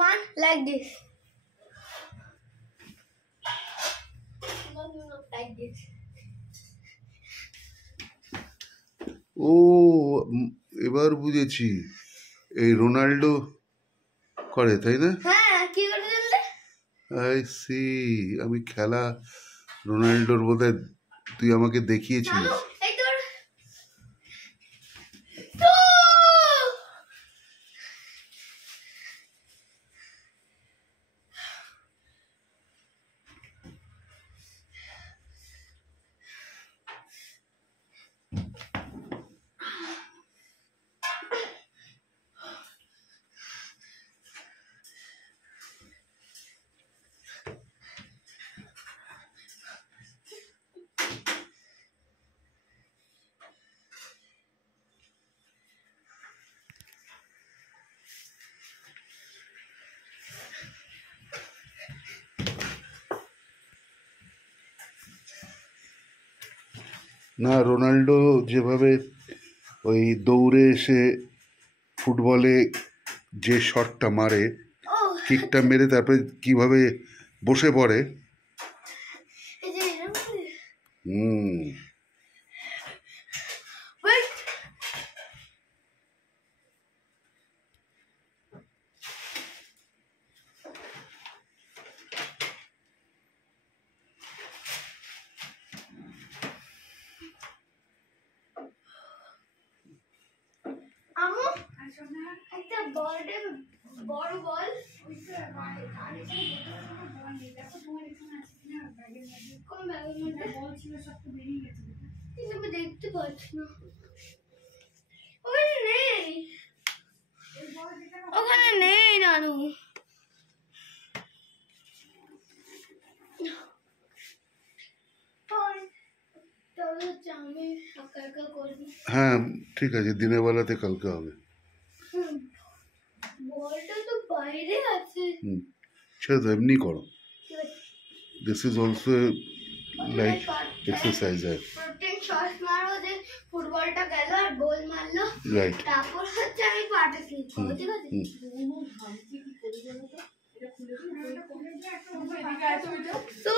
one like this. No, like this. ও এবার বুঝেছি, এই রোনাল্ডো করে, তাই না? হ্যাঁ, কি করে জানলে? আই সি, আমি খেলা রোনাল্ডোর বোধহয় তুই আমাকে দেখিয়েছিলিস। না, রোনাল্ডো যেভাবে ওই দৌড়ে এসে ফুটবলে যে শটটা মারে, কিকটা মেরে তারপরে কিভাবে বসে পড়ে, একটা বড় বল দেখতে পাচ্ছি না, ওখানে নেই, ওখানে নেই নানু। হ্যাঁ ঠিক আছে, দিনের বেলাতে কালকে হবে। বলটা তো বাইরে আছে। সেটা তো এমনি করো, this is also like exercise. প্রত্যেক শট মারো, যে ফুটবলটা গেল আর গোল মারলো, রাইট, তারপর হচ্ছে আমি পাটা ক্লিক করব, ঠিক আছে? তো